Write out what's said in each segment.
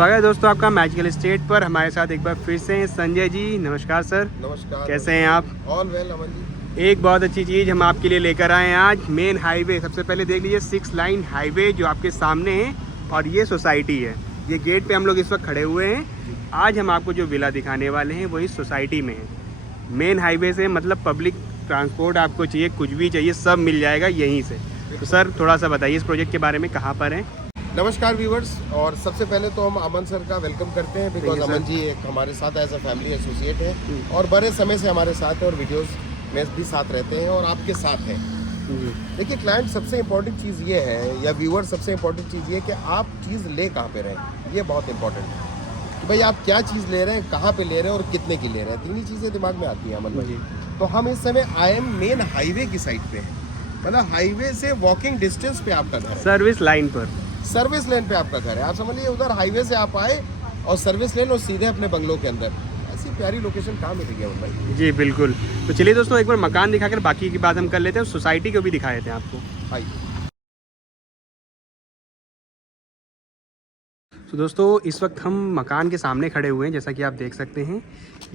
स्वागत है दोस्तों आपका मैजिकल स्टेट पर। हमारे साथ एक बार फिर से हैं संजय जी। नमस्कार सर। नमस्कार। कैसे हैं आप? All well Aman ji. एक बहुत अच्छी चीज़ हम आपके लिए लेकर आए हैं आज। मेन हाईवे, सबसे पहले देख लीजिए 6 लाइन हाईवे जो आपके सामने है और ये सोसाइटी है। ये गेट पे हम लोग इस वक्त खड़े हुए हैं। आज हम आपको जो विला दिखाने वाले हैं वही सोसाइटी में है। मेन हाईवे से मतलब पब्लिक ट्रांसपोर्ट आपको चाहिए, कुछ भी चाहिए सब मिल जाएगा यहीं से। तो सर थोड़ा सा बताइए इस प्रोजेक्ट के बारे में, कहाँ पर है? नमस्कार व्यूवर्स। और सबसे पहले तो हम अमन सर का वेलकम करते हैं बिकॉज अमन जी एक हमारे साथ एज अ फैमिली एसोसिएट है और बड़े समय से हमारे साथ है और वीडियोस में भी साथ रहते हैं और आपके साथ हैं। देखिए क्लाइंट सबसे इम्पोर्टेंट चीज़ ये है या व्यूवर सबसे इम्पोर्टेंट चीज़ ये कि आप चीज़ ले कहाँ पे रहे हैं, ये बहुत इंपॉर्टेंट है कि भाई आप क्या चीज़ ले रहे हैं, कहाँ पे ले रहे हैं और कितने की ले रहे हैं। तीन ही चीज़ें दिमाग में आती हैं अमन भाई। तो हम इस समय आई एम मेन हाईवे की साइड पे हैं, मतलब हाईवे से वॉकिंग डिस्टेंस पे आपका घर है, सर्विस लाइन पर, सर्विस लेन पे आपका घर है। आप समझ लीजिए उधर हाईवे से आप आए और सर्विस लेन और सीधे अपने बंगलों के अंदर। ऐसी प्यारी लोकेशन कहाँ मिलेगी अमन भाई? जी बिल्कुल। तो चलिए दोस्तों एक बार मकान दिखाकर बाकी की बात हम कर लेते हैं और सोसाइटी को भी दिखा देते हैं आपको। आइए। तो दोस्तों इस वक्त हम मकान के सामने खड़े हुए हैं, जैसा कि आप देख सकते हैं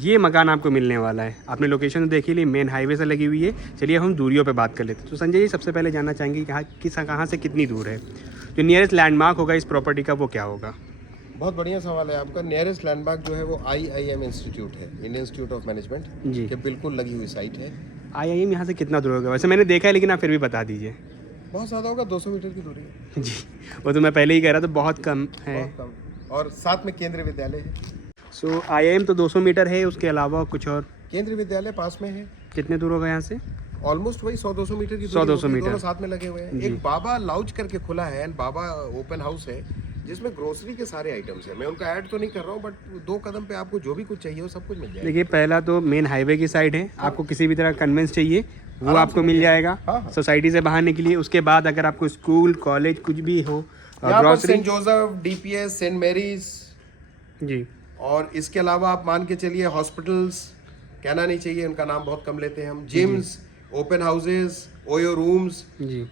ये मकान आपको मिलने वाला है। आपने लोकेशन तो देखी ली, मेन हाईवे से लगी हुई है। चलिए हम दूरियों पे बात कर लेते हैं। तो संजय जी सबसे पहले जानना चाहेंगे कहाँ से कितनी दूर है, जो नियरेस्ट लैंडमार्क होगा इस प्रॉपर्टी का वो क्या होगा? बहुत बढ़िया सवाल है आपका। नियरेस्ट लैंडमार्क जो है वो IIM इंस्टीट्यूट है, इंडियन इंस्टीट्यूट ऑफ मैनेजमेंट जी के बिल्कुल लगी हुई साइट है। IIM यहाँ से कितना दूर होगा? वैसे मैंने देखा है लेकिन आप फिर भी बता दीजिए। बहुत ज़्यादा होगा, 200 मीटर की दूरी है। जी वो तो मैं पहले ही कह रहा था, बहुत कम है। बहुत कम। और साथ में केंद्रीय विद्यालय है। सो IIM तो 200 मीटर है, उसके अलावा कुछ और केंद्रीय विद्यालय पास में है। कितने दूर होगा यहाँ से? ऑलमोस्ट वही 100-200 मीटर की 100-200 मीटर दोनों साथ में लगे हुए हैं। एक बाबा लाउंज करके खुला है, बाबा ओपन हाउस है जिसमें ग्रोसरी के सारे आइटम्स हैं। मैं उनका ऐड तो नहीं कर रहा हूँ बट 2 कदम पे आपको जो भी कुछ चाहिए वो सब कुछ मिल जाएगा। देखिए पहला तो मेन हाईवे की साइड है, आपको किसी भी तरह कन्वेंस चाहिए वो आपको मिल जाएगा सोसाइटी से बाहर निकलिए। उसके बाद अगर आपको स्कूल कॉलेज कुछ भी हो, grocery, saint Joseph, DPS, saint Mary's जी, और इसके अलावा आप मान के चलिए हॉस्पिटल्स, कहना नहीं चाहिए उनका नाम बहुत कम लेते हैं हम, gyms, open houses, Oyo rooms, जी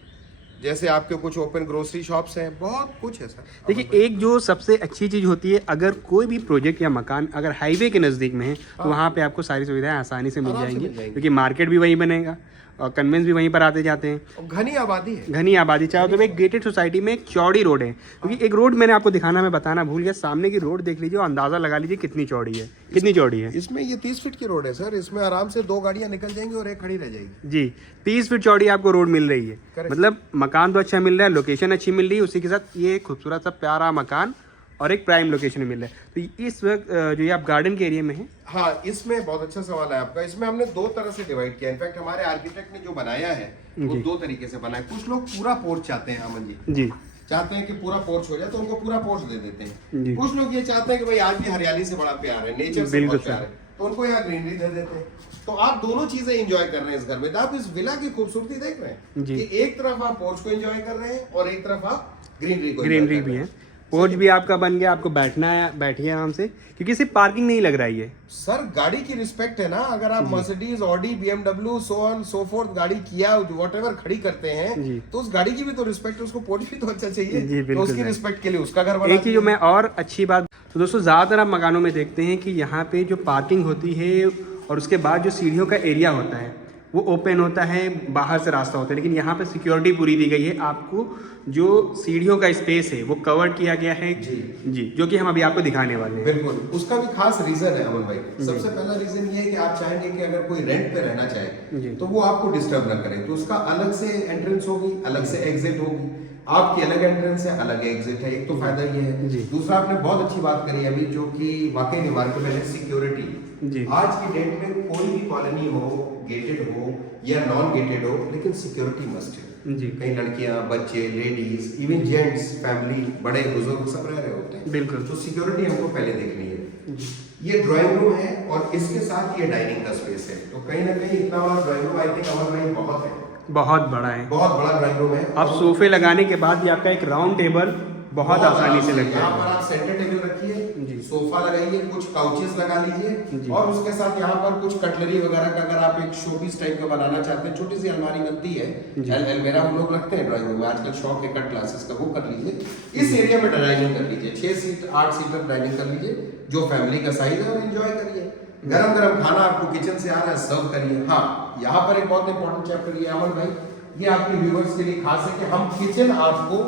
जैसे आपके कुछ ओपन ग्रोसरी शॉप्स हैं, बहुत कुछ है सर। देखिए एक जो सबसे अच्छी चीज़ होती है, अगर कोई भी प्रोजेक्ट या मकान अगर हाईवे के नज़दीक में है तो वहाँ पे आपको सारी सुविधाएं आसानी से मिल जाएंगी, क्योंकि मार्केट भी वहीं बनेगा और कन्वेंस भी वहीं पर आते जाते हैं। और घनी आबादी है, घनी आबादी। चाहो तो एक गेटेड सोसाइटी में एक चौड़ी रोड है, क्योंकि एक रोड मैंने आपको दिखाना मैं बताना भूल गया, सामने की रोड देख लीजिए और अंदाज़ा लगा लीजिए कितनी चौड़ी है, कितनी चौड़ी है। इसमें ये 30 फीट की रोड है सर। इसमें आराम से 2 गाड़ियां निकल जाएंगी और एक खड़ी रह जाएगी। जी 30 फीट चौड़ी आपको रोड मिल रही है। मतलब मकान तो अच्छा मिल रहा है, लोकेशन अच्छी मिल रही है, उसी के साथ ये खूबसूरत सा प्यारा मकान और एक प्राइम लोकेशन में मिल रहा है। तो इस वक्त जो ये आप गार्डन के एरिया में है। हाँ, इसमें बहुत अच्छा सवाल है आपका। इसमें हमने 2 तरह से डिवाइड किया। इनफैक्ट हमारे आर्किटेक्ट ने जो बनाया है वो 2 तरीके से बनाया। कुछ लोग पूरा पोर्च चाहते हैं अमन जी, चाहते हैं कि पूरा पोर्च हो जाए तो उनको पूरा पोर्च दे देते हैं। कुछ लोग ये चाहते हैं कि भाई आज भी हरियाली से बड़ा प्यार है, नेचर से बहुत प्यार है, तो उनको यहाँ ग्रीनरी दे देते हैं। तो आप दोनों चीजें एंजॉय कर रहे हैं इस घर में। तो आप इस विला की खूबसूरती देख रहे हैं कि एक तरफ आप पोर्च को एंजॉय कर रहे हैं और एक तरफ आप ग्रीनरी भी है। पोर्च भी आपका बन गया, आपको बैठना है, बैठिए आराम से, क्योंकि सिर्फ पार्किंग नहीं लग रहा है ये सर। गाड़ी की रिस्पेक्ट है ना। अगर आप Mercedes, Audi, BMW so on so fourth गाड़ी किया व्हाटएवर खड़ी करते हैं तो उस गाड़ी की भी तो रिस्पेक्ट, उसको पोर्च भी तो अच्छा चाहिए। तो उसकी रिस्पेक्ट के लिए उसका घर बना। एक चीज जो मैं और अच्छी बात, तो दोस्तों ज्यादातर आप मकानों में देखते हैं कि यहाँ पे जो पार्किंग होती है और उसके बाद जो सीढ़ियों का एरिया होता है वो ओपन होता है, बाहर से रास्ता होता है, लेकिन यहाँ पे सिक्योरिटी पूरी दी गई है। आपको जो सीढ़ियों का स्पेस है वो कवर किया गया है जी, जो कि हम अभी आपको दिखाने वाले हैं। बिल्कुल, उसका भी खास रीजन है अमन भाई। सबसे पहला रीजन ये है कि आप चाहेंगे कि अगर कोई रेंट पे रहना चाहे तो वो आपको डिस्टर्ब ना करे, तो उसका अलग से एंट्रेंस होगी, अलग से एग्जिट होगी। आपकी अलग एंट्रेंस है, अलग एग्जिट है। एक तो फायदा ये है। दूसरा आपने बहुत अच्छी बात करी अभी, जो कि वाकई रिमार्केबल है, सिक्योरिटी। आज की डेट में कोई भी कॉलोनी हो, गेटेड हो या नॉन गेटेड हो, लेकिन सिक्योरिटी मस्ट है। कई लड़कियां, बच्चे, लेडीज, इवन जेंट्स, फैमिली, बड़े बुजुर्ग सब रह रहे होते हैं। बिल्कुल। तो सिक्योरिटी हमको पहले देखनी है। ये ड्राइंग रूम है और इसके साथ ये डाइनिंग का स्पेस है। तो कहीं ना कहीं इतना बड़ा ड्राइंग रूम आई थिंक अमन भाई बहुत है, बहुत बड़ा है, बहुत बड़ा ड्राइंग रूम है। अब सोफे लगाने के बाद भी आपका एक राउंड टेबल बहुत आसानी से लग यहाँ जाएगा। पर आप सेंटर टेबल रखिए, जी। सोफा लगाइए, कुछ काउचेस लगा जी। लीजिए और उसके साथ यहाँ पर कुछ कटलरी वगैरह का अगर आप एक शोपीस टाइप का बनाना चाहते हैं, छोटी सी अलमारी बनती है, जी। अलमीरा हम लोग रखते हैं ड्राइंग रूम में, आजकल शौक है कट ग्लासेस का, वो कर लीजिए। इस एरिया में डाइनिंग कर लीजिए, 6 सीट 8 सीटर डाइनिंग कर लीजिए, जो फैमिली का साइज है और एंजॉय करिए। गरम गरम खाना आपको किचन से आ रहा है, सर्व करिए। हाँ, यहाँ पर एक बहुत इंपॉर्टेंट चैप्टर ये अमन भाई, ये आपके व्यूअर्स के लिए खास है कि हम किचन आपको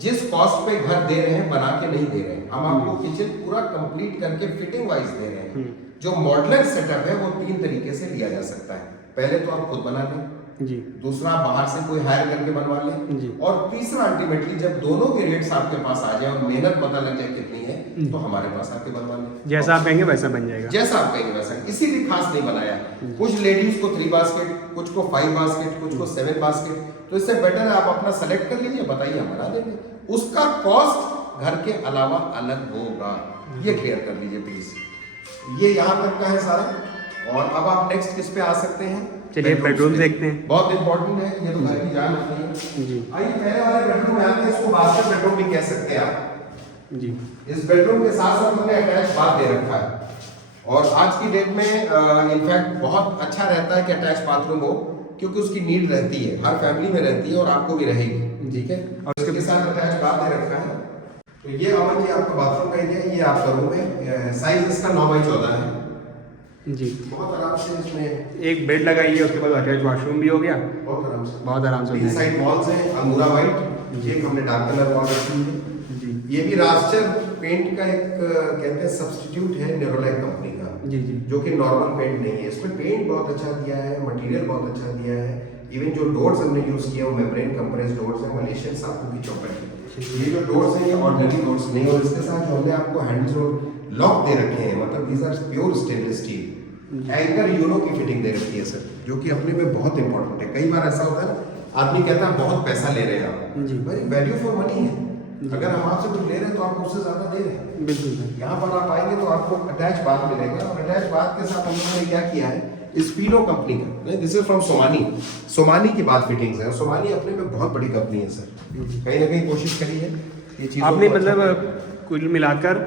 जिस कॉस्ट पे घर दे रहे हैं बना के नहीं दे रहे हैं, हम आपको किचन पूरा कंप्लीट करके फिटिंग वाइज दे रहे हैं। जो मॉडलर सेटअप है वो 3 तरीके से लिया जा सकता है। पहले तो आप खुद बना लें जी, दूसरा बाहर से कोई हायर करके बनवा जी। ले, और तीसरा अल्टीमेटली जब दोनों के रेट्स आपके पास आ जाए और मेहनत पता लग जाए कितनी है, तो हमारे पास आके बनवा ले। जैसा आप कहेंगे वैसा बन जाएगा। जैसा आप कहेंगे वैसा, इसीलिए खास नहीं बनाया। कुछ लेडीज को 3 बास्केट, कुछ को 5 बास्केट, कुछ को 7 बास्केट, तो इससे बेटर है आप अपना सेलेक्ट कर लीजिए, बताइए हम बना देंगे। उसका कॉस्ट घर के अलावा अलग होगा, ये क्लियर कर लीजिए प्लीज। ये यहाँ तक का है सारा। और अब आप नेक्स्ट किस पे आ सकते हैं? चलिए बेडरूम देखते हैं। बहुत इंपॉर्टेंट है, ये तो घर की जान होती है जी। आइए पहले वाले बेडरूम में आते हैं, इसको मास्टर बेडरूम भी कह सकते हैं आप। जी, इस बेडरूम के साथ साथ हमने अटैच बाथ दे रखा है, और आज की डेट में इनफैक्ट बहुत अच्छा रहता है कि अटैच बाथरूम हो, क्योंकि उसकी नीड रहती है, हर फैमिली में रहती है और आपको भी रहेगी। ठीक है, और इसके साथ अटैच बाथ दे रखा है। तो ये अमन जी आपका बाथरूम का एरिया, ये आपका रूम है। साइज इसका 9x14 है जी। बहुत आराम से इसमें एक बेड लगाइए, उसके बाद अटैच वॉशरूम भी हो गया, बहुत आराम से। बहुत आराम से हो तीन जाएगा। साइड वॉल्स हैं अंगूरा व्हाइट, ये हमने डार्क कलर वॉल रखी है। जी ये भी रास्टर पेंट का एक कहते हैं सब्स्टिट्यूट है नेरोलैक कंपनी का, जी जी। जो कि नॉर्मल पेंट नहीं है। इसमें पेंट बहुत अच्छा दिया है, मटेरियल बहुत अच्छा दिया है। इवन जो डोर्स हमने यूज किए वो मेम्ब्रेन कंप्रेस डोर्स हैं, मलेशियन साखू की चौकट है। ये जो डोर्स हैं ये ऑर्डिनरी डोर्स नहीं, और इसके साथ जो हमने आपको हैंडल्स और लॉक दे रखे हैं, मतलब these are pure stainless steel. Anchor you know की फिटिंग दे रखी है सर, जो कि अपने में बहुत इंपॉर्टेंट है। कई बार ऐसा होता है ना, आदमी कहता है बहुत पैसा ले रहे हैं आप, जी। भाई वैल्यू फॉर मनी है। अगर हम आपसे कुछ ले रहे हैं तो आपको उससे ज्यादा दे रहे हैं। बिल्कुल। यहाँ पर आप आएंगे तो आपको अटैच बाथ मिलेगा, और अटैच बाथ के साथ हम लोगों ने क्या किया है, स्पीडो कंपनी का, दिस इज फ्रॉम सोमानी की बात फिटिंग्स है। सोमानी अपने में बहुत बड़ी कंपनी है सर, कहीं ना कहीं कोशिश करी है ये चीज आपने मतलब कुल मिलाकर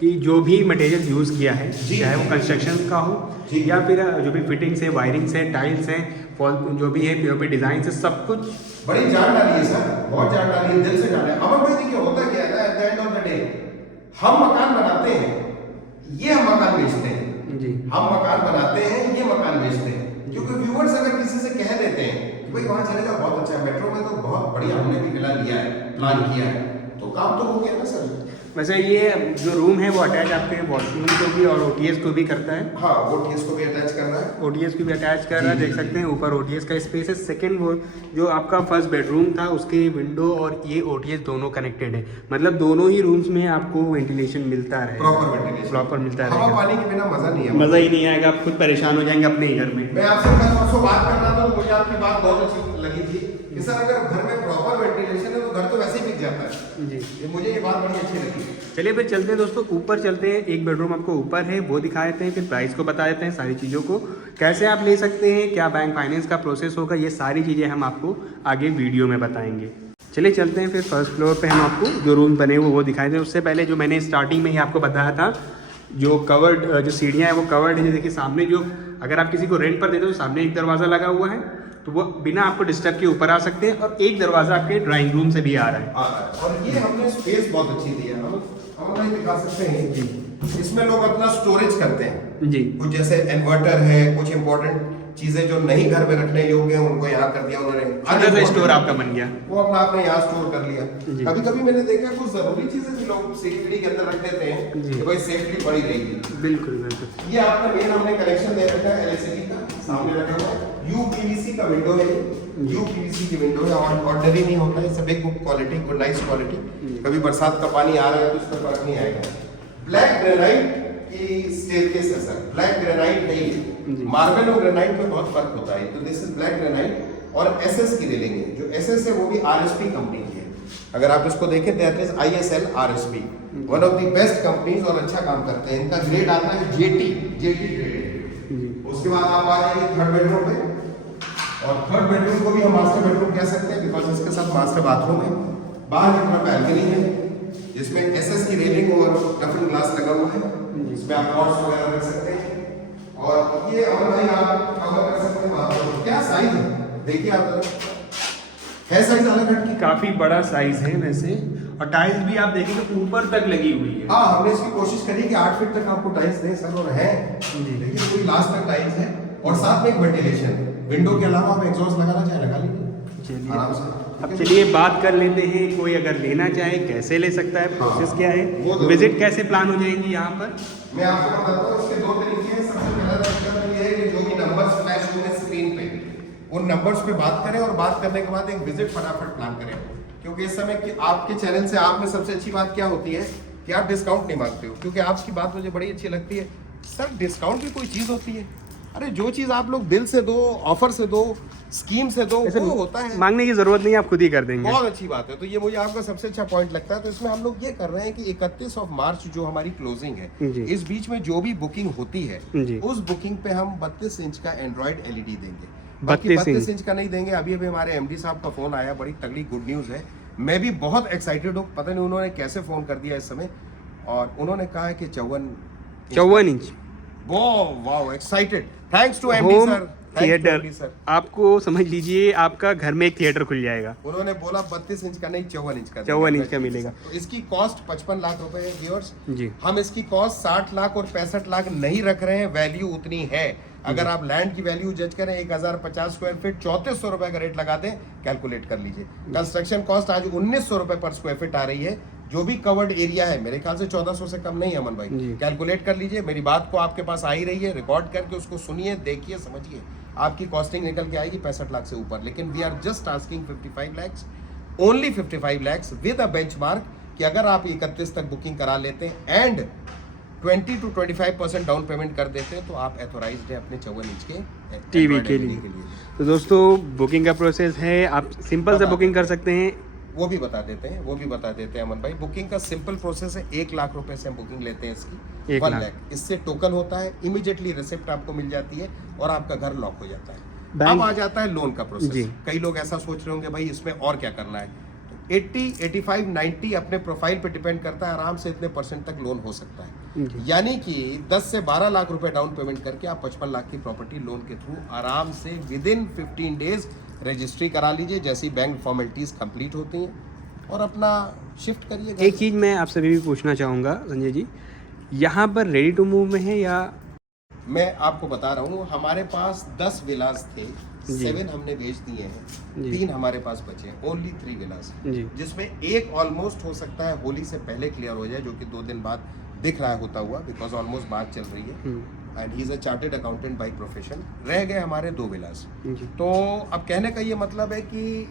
कि जो भी मटेरियल यूज़ किया है, जी, चाहे वो जी। कंस्ट्रक्शन का हो जी। या फिर जो भी फिटिंग्स है, वायरिंग्स है, टाइल्स हैं, फॉल जो भी है, पीओपी डिजाइन है, सब कुछ बड़ी जान डाली है सर, बहुत जान डाली है, दिल से डाले। अमन भाई देखिए होता क्या है, at the end of the day हम मकान बनाते हैं, ये हम मकान बेचते हैं। जी। हम मकान बनाते हैं, ये मकान बेचते हैं। क्योंकि व्यूअर्स अगर किसी से कह देते हैं कि भाई वहां चले जाओ बहुत अच्छा है, मेट्रो में तो बहुत बढ़िया हमने भी विला लिया है, प्लान किया है, तो काम तो हो गया ना सर। वैसे ये जो रूम है वो अटैच आपके वॉशरूम को भी और ओटीएस को भी करता है। हाँ, वो टीएस को भी अटैच करना है। ओटीएस को भी अटैच कर रहा है, जी, देख सकते हैं ऊपर ओटीएस का स्पेस है। सेकंड वो जो आपका फर्स्ट बेडरूम था उसके विंडो और ये ओटीएस दोनों कनेक्टेड है, मतलब दोनों ही रूम्स में आपको वेंटिलेशन मिलता रहेगा, प्रॉपर वेंटिलेशन, प्रॉपर मिलता हवा रहेगा। पानी के बिना मजा नहीं है, मज़ा ही नहीं आएगा, आप खुद परेशान हो जाएंगे अपने ही घर में। मैं आपसे कल परसों बात कर रहा था तो मुझे आपकी बात बहुत अच्छी लगी थी कि सर अगर घर में प्रॉपर वेंटिलेशन है तो घर तो वैसे ही बिक जाता है। जी, मुझे ये बात बड़ी अच्छी लगी। चलिए फिर चलते हैं दोस्तों, ऊपर चलते हैं। एक बेडरूम आपको ऊपर है वो दिखा देते हैं, फिर प्राइस को बता देते हैं, सारी चीज़ों को कैसे आप ले सकते हैं, क्या बैंक फाइनेंस का प्रोसेस होगा, ये सारी चीज़ें हम आपको आगे वीडियो में बताएंगे। चलिए चलते हैं फिर फर्स्ट फ्लोर पे हम आपको जो रूम बने हुए वो दिखाए दें। उससे पहले जो मैंने स्टार्टिंग में ही आपको बताया था, जो कवर्ड जो सीढ़ियाँ हैं वो कवर्ड है। देखिए सामने जो अगर आप किसी को रेंट पर देते हो तो सामने एक दरवाज़ा लगा हुआ है, तो वो बिना आपको डिस्टर्ब के ऊपर आ सकते हैं, और एक दरवाज़ा आपके ड्राइंग रूम से भी आ रहा है। और ये हमने स्पेस बहुत अच्छी दी है, हम नहीं दिखा सकते हैं जी। इसमें लोग अपना स्टोरेज करते हैं जी, कुछ जैसे इन्वर्टर है, कुछ इंपॉर्टेंट चीजें जो नहीं घर में रखने योग्य हैं उनको यहाँ कर दिया उन्होंने, छोटा सा स्टोर आपका बन गया, वो अपना आपने यहाँ स्टोर कर लिया। जी। कभी कभी मैंने देखा कुछ जरूरी चीजें भी लोग सीढ़ी के अंदर रख देते हैं जी। कि भाई सेफ्टी बड़ी रहेगी। बिल्कुल बिल्कुल। ये आपका मेन हमने कनेक्शन दे रखा है इलेक्ट्रिसिटी का, सामने रखा हुआ है। यूपीवीसी का विंडो है, यूपीवीसी की विंडो है, ऑर्डिनरी नहीं होता है, सभी good quality, good nice quality. कभी बरसात का पानी आ रहा है तो इस पर फर्क नहीं आएगा। ब्लैक ग्रेनाइट की स्टेयरकेस है सर, ब्लैक ग्रेनाइट नहीं है, मार्बल और ग्रेनाइट में बहुत फर्क होता है। तो दिस इज ब्लैक ग्रेनाइट, और एसएस की रेलिंग है, जो एसएस है वो भी आरएसपी कंपनी की है। अगर आप इसको देखें that is ISL RSP, one of the best companies, और अच्छा काम करते हैं। इनका ग्रेड आता है जेटी ग्रेड। उसके बाद आप आ जाइए थर्ड बेडरूम पे, और थर्ड बेडरूम को भी हम मास्टर बेडरूम कह सकते हैं बिकॉज इसके साथ मास्टर बाथरूम है। बाहर की तरफ बैल्कनी है, जिसमें एसएस की रेलिंग और डफन ग्लास लगा हुआ है, इसमें आप पॉट्स वगैरह रख सकते हैं। और ये अमन भाई आप कवर कर सकते हैं वहाँ पर। क्या साइज है देखिए आप, है साइज अलग हट की, काफी बड़ा साइज है वैसे, और टाइल्स भी आप देखेंगे तो ऊपर तक लगी हुई है। हाँ, हमने इसकी कोशिश करी कि 8 फीट तक आपको टाइल्स दें सर, और है देखिए पूरी लास्ट तक टाइल्स है। और साथ में एक वेंटिलेशन, विंडो के अलावा आप एग्जॉस्ट लगाना चाहे लगा लीजिए आराम से। अब चलिए बात कर लेते हैं, कोई अगर लेना चाहे कैसे ले सकता है, प्रोसेस क्या है, विजिट कैसे प्लान हो जाएंगी यहाँ पर? मैं आपको बताता हूँ, इसके 2 तरीके हैं। सबसे पहला तरीका तो ये है कि जो भी नंबर्स फ्लैश हुए हैं स्क्रीन पे, उन नंबर्स पे बात करें, और बात करने के बाद एक विजिट फटाफट प्लान करें। क्योंकि इस समय कि आपके चैनल से आप में सबसे अच्छी बात क्या होती है कि आप डिस्काउंट नहीं मांगते हो, क्योंकि आपकी बात मुझे बड़ी अच्छी लगती है। सर डिस्काउंट भी कोई चीज़ होती है? अरे जो चीज़ आप लोग दिल से दो, ऑफर से दो, स्कीम से दो, वो होता है। मांगने की जरूरत नहीं है, आप खुद ही कर देंगे। बहुत अच्छी बात है। तो ये मुझे आपका सबसे अच्छा पॉइंट लगता है। तो इसमें हम लोग ये कर रहे हैं कि 31 मार्च जो हमारी क्लोजिंग है, इस बीच में जो भी बुकिंग होती है, उस बुकिंग पे हम 32 इंच का एंड्रॉइड एलईडी देंगे। 32 इंच का नहीं देंगे। अभी हमारे एमडी साहब का फोन आया, बड़ी तगड़ी गुड न्यूज है। मैं भी बहुत एक्साइटेड हूँ, पता नहीं उन्होंने कैसे फोन कर दिया इस समय, और उन्होंने कहा है कि 54 inch. Wow, excited. Thanks to MD sir, theatre sir. आपको समझ लीजिए आपका घर में एक थिएटर खुल जाएगा। उन्होंने बोला 32 इंच का नहीं, 54 इंच का, 54 इंच का मिलेगा। तो इसकी कॉस्ट 55 लाख रुपए है व्यूअर्स जी। हम इसकी कॉस्ट 60 लाख और 65 लाख नहीं रख रहे हैं, वैल्यू उतनी है। अगर आप लैंड की वैल्यू जज करें 1050 स्क्वायर फीट 3400 रुपए का रेट लगा दें, कैलकुलेट कर लीजिए। कंस्ट्रक्शन कॉस्ट आज 1900 रुपए पर स्क्वायर फीट आ रही है। जो भी कवर्ड एरिया है मेरे ख्याल से 1400 से कम नहीं है अमन भाई, कैलकुलेट कर लीजिए। मेरी बात को आपके पास आ ही रही है, रिकॉर्ड करके उसको सुनिए, देखिए, समझिए, आपकी कॉस्टिंग निकल के आएगी 65 लाख से ऊपर। लेकिन we are just asking 55 lakhs, only 55 lakhs with a benchmark कि अगर आप 31 तक बुकिंग करा लेते हैं एंड 20 to 25% डाउन पेमेंट कर देते हैं, तो आप एथोराइज्ड है अपने 54 इंच के टीवी के लिए। तो दोस्तों बुकिंग का प्रोसेस है, आप सिंपल से बुकिंग कर सकते हैं। वो भी बता देते हैं अमन भाई। बुकिंग का सिंपल प्रोसेस है, 1 लाख रुपए से हम बुकिंग लेते हैं इसकी, 1 लाख। इससे टोकन होता है, इमीडिएटली रिसिप्ट आपको मिल जाती है और आपका घर लॉक हो जाता है। अब आ जाता है लोन का प्रोसेस। कई लोग ऐसा सोच रहे होंगे भाई इसमें और क्या करना है। 80, 85, 90 अपने प्रोफाइल पे डिपेंड करता है, आराम से इतने % तक लोन हो सकता है। यानी कि 10 से 12 लाख रुपए डाउन पेमेंट करके आप 55 लाख की प्रॉपर्टी लोन के थ्रू आराम से विद इन 15 डेज रजिस्ट्री करा लीजिए, जैसी बैंक फॉर्मेलिटीज कंप्लीट होती हैं, और अपना शिफ्ट करिए। एक चीज़ मैं आपसे भी पूछना चाहूँगा संजय जी, यहाँ पर रेडी टू मूव में है या? मैं आपको बता रहा हूँ, हमारे पास 10 विलास थे, 7 हमने बेच दिए हैं, 3 हमारे पास बचे हैं, ओनली 3 विलास, जिसमें एक ऑलमोस्ट हो सकता है होली से पहले क्लियर हो जाए, जो कि 2 दिन बाद दिख रहा है होता हुआ, बिकॉज ऑलमोस्ट बात चल रही है, and he is a chartered accountant by profession. रह गए हमारे 2 विलास। तो अब कहने का ये मतलब है कि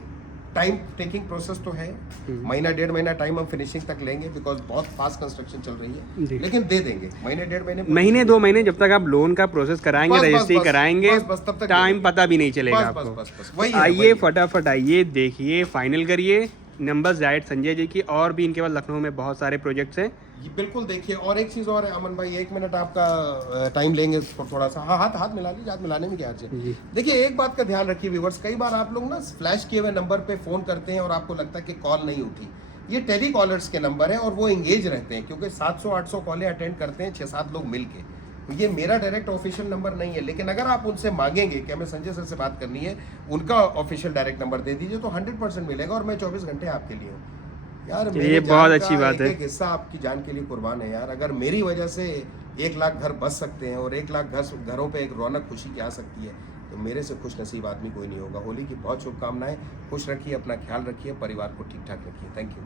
टाइम टेकिंग प्रोसेस तो है, महीना 1.5 महीना टाइम हम फिनिशिंग तक लेंगे, बिकॉज बहुत फास्ट कंस्ट्रक्शन चल रही है, लेकिन दे देंगे महीने 1.5 महीने 2 महीने, जब तक आप लोन का प्रोसेस कराएंगे, रजिस्ट्री कराएंगे, टाइम पता भी नहीं चलेगा आपको। आइए फटाफट आइए, देखिए, फाइनल करिए। नंबर्स डायरेक्ट संजय जी की, और भी इनके पास लखनऊ में बहुत सारे प्रोजेक्ट्स हैं। बिल्कुल देखिए। और एक चीज़ और है अमन भाई, 1 मिनट आपका टाइम लेंगे थोड़ा सा। हाँ, हाथ मिला लीजिए, हाथ मिलाने में क्या है। देखिए एक बात का ध्यान रखिए व्यूअर्स, कई बार आप लोग ना फ्लैश किए हुए नंबर पे फ़ोन करते हैं और आपको लगता है कि कॉल नहीं उठी। ये टेली कॉलर्स के नंबर है और वो इंगेज रहते हैं, क्योंकि 700-800 कॉलें अटेंड करते हैं 6-7 लोग मिल के। ये मेरा डायरेक्ट ऑफिशियल नंबर नहीं है, लेकिन अगर आप उनसे मांगेंगे कि हमें संजय सर से बात करनी है, उनका ऑफिशियल डायरेक्ट नंबर दे दीजिए, तो 100% मिलेगा, और मैं 24 घंटे आपके लिए हूँ यार। ये बहुत अच्छी बात है। एक हिस्सा आपकी जान के लिए कुर्बान है यार। अगर मेरी वजह से 1 लाख घर बच सकते हैं और 1 लाख घरों पे एक रौनक खुशी की आ सकती है, तो मेरे से खुश नसीब आदमी कोई नहीं होगा। होली की बहुत शुभकामनाएं, खुश रखिए, अपना ख्याल रखिए, परिवार को ठीक ठाक रखिए। Thank you.